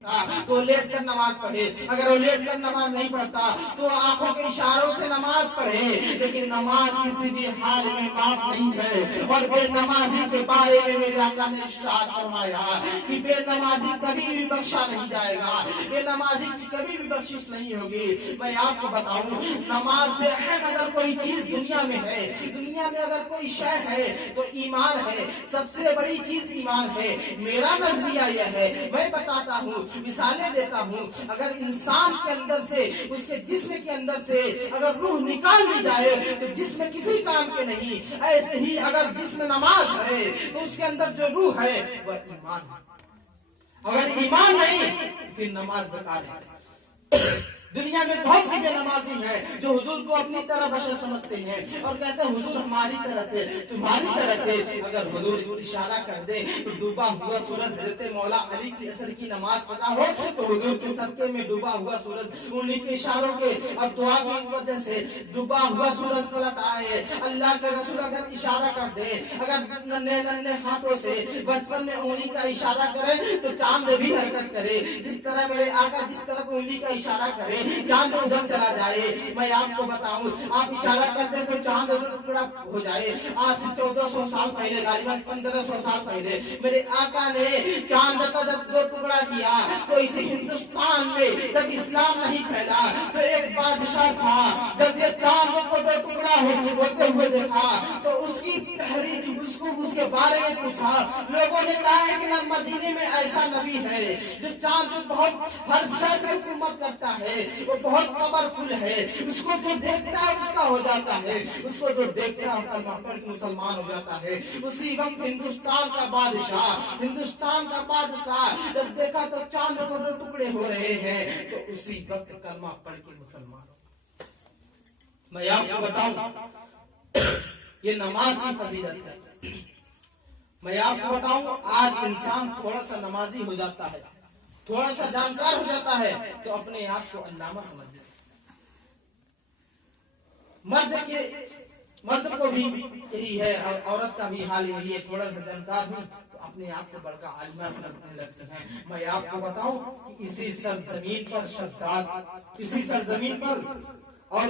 تو لیٹ کر نماز پڑھے، اگر وہ لیٹ کر نماز نہیں پڑھتا تو آنکھوں کے اشاروں سے نماز پڑھے، لیکن نماز کسی بھی حال میں معاف نہیں ہے۔ اور بے نمازی کے بارے میں میرے آقا نے ارشاد فرمایا کہ بے نمازی کبھی بھی بخشا نہیں جائے گا، بے نمازی کی کبھی بھی بخشش نہیں ہوگی۔ میں آپ کو بتاؤں، نماز سے اہم اگر کوئی چیز دنیا میں ہے، دنیا میں اگر کوئی شے ہے تو ایمان ہے، سب سے بڑی چیز ایمان ہے۔ میرا نظریہ یہ ہے، میں بتاتا ہوں، مثالیں دیتا ہوں، اگر انسان کے اندر سے، اس کے جسم کے اندر سے اگر روح نکال لی جائے تو جسم کسی کام کے نہیں، ایسے ہی اگر جسم نماز ہے تو اس کے اندر جو روح ہے وہ ایمان ہے۔ اگر ایمان نہیں پھر نماز بیکار ہے۔ دنیا میں بہت سی بے نمازی ہیں جو حضور کو اپنی طرح بشر سمجھتے ہیں اور کہتے ہیں حضور ہماری طرح تھے، تمہاری طرح تھے۔ اگر حضور اشارہ کر دے تو ڈوبا ہوا سورج حضرت مولا علی کی عصر کی نماز پڑھا ہو تو حضور کے صدقے میں ڈوبا ہوا سورج انہی کے اشاروں کے اور دعا کی وجہ سے ڈوبا ہوا سورج پلٹ آئے۔ اللہ کے رسول اگر اشارہ کر دے، اگر ننھے ننھے ہاتھوں سے بچپن میں انہی کا اشارہ کرے تو چاند بھی حرکت کرے، جس طرح میرے آقا جس طرف انہی کا اشارہ کرے چاند ادھر چلا جائے۔ میں آپ کو بتاؤں، آپ اشارہ کرتے تو چاند ٹکڑا ہو جائے۔ آج سے 1400 سال پہلے، غالباً 1500 سال پہلے میرے آقا نے چاند کا جب دو ٹکڑا کیا تو اس ہندوستان میں جب اسلام نہیں پھیلا تو ایک بادشاہ تھا، جب یہ چاند کو دو ٹکڑا ہوتے ہوئے دیکھا تو اس کی تحریر اس کو اس کے بارے میں پوچھا۔ لوگوں نے کہا ہے کہ نہ مدینے میں ایسا نبی ہے جو چاند بہت ہر شہر میں حکومت کرتا ہے، وہ بہت پاورفل ہے، اس کو جو دیکھتا ہے اس کا ہو جاتا ہے، اس کو جو دیکھتا ہے کلمہ پڑھ کے مسلمان ہو جاتا ہے۔ اسی وقت ہندوستان کا بادشاہ جب دیکھا تو چاند کو دو ٹکڑے ہو رہے ہیں تو اسی وقت کلمہ پڑھ کے مسلمان ہو۔ میں آپ کو بتاؤں یہ نماز کی فضیلت ہے۔ میں آپ کو بتاؤں آج انسان تھوڑا سا نمازی ہو جاتا ہے، تھوڑا سا جانکار ہو جاتا ہے تو اپنے آپ کو علامہ سمجھ لیتا ہے۔ مرد کو بھی یہی ہے اور عورت کا بھی حال یہی ہے، تھوڑا سا جانکار ہوں تو اپنے آپ کو بڑکا عالمہ سمجھنے لگتے ہیں۔ میں آپ کو بتاؤں کہ اسی سرزمین پر شداد، اسی سرزمین پر اور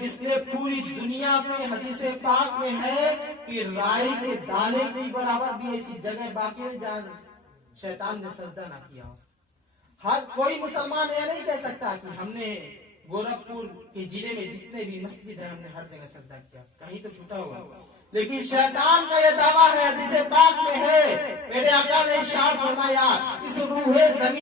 جس نے پوری دنیا میں حدیث پاک میں ہے کہ رائی کے دانے کے برابر بھی ایسی جگہ باقی نہیں جہاں شیطان نے سجدہ نہ کیا ہو۔ ہر کوئی مسلمان یہ نہیں کہہ سکتا کہ ہم نے گورکھپور کے ضلع میں جتنے بھی مسجد ہیں ہم نے ہر جگہ سجدہ کیا، کہیں تو چھوٹا ہوا، لیکن شیطان کا یہ دعویٰ ہے، حدیث پاک میں ہے، میرے آقا نے ارشاد فرمایا اس روح زمین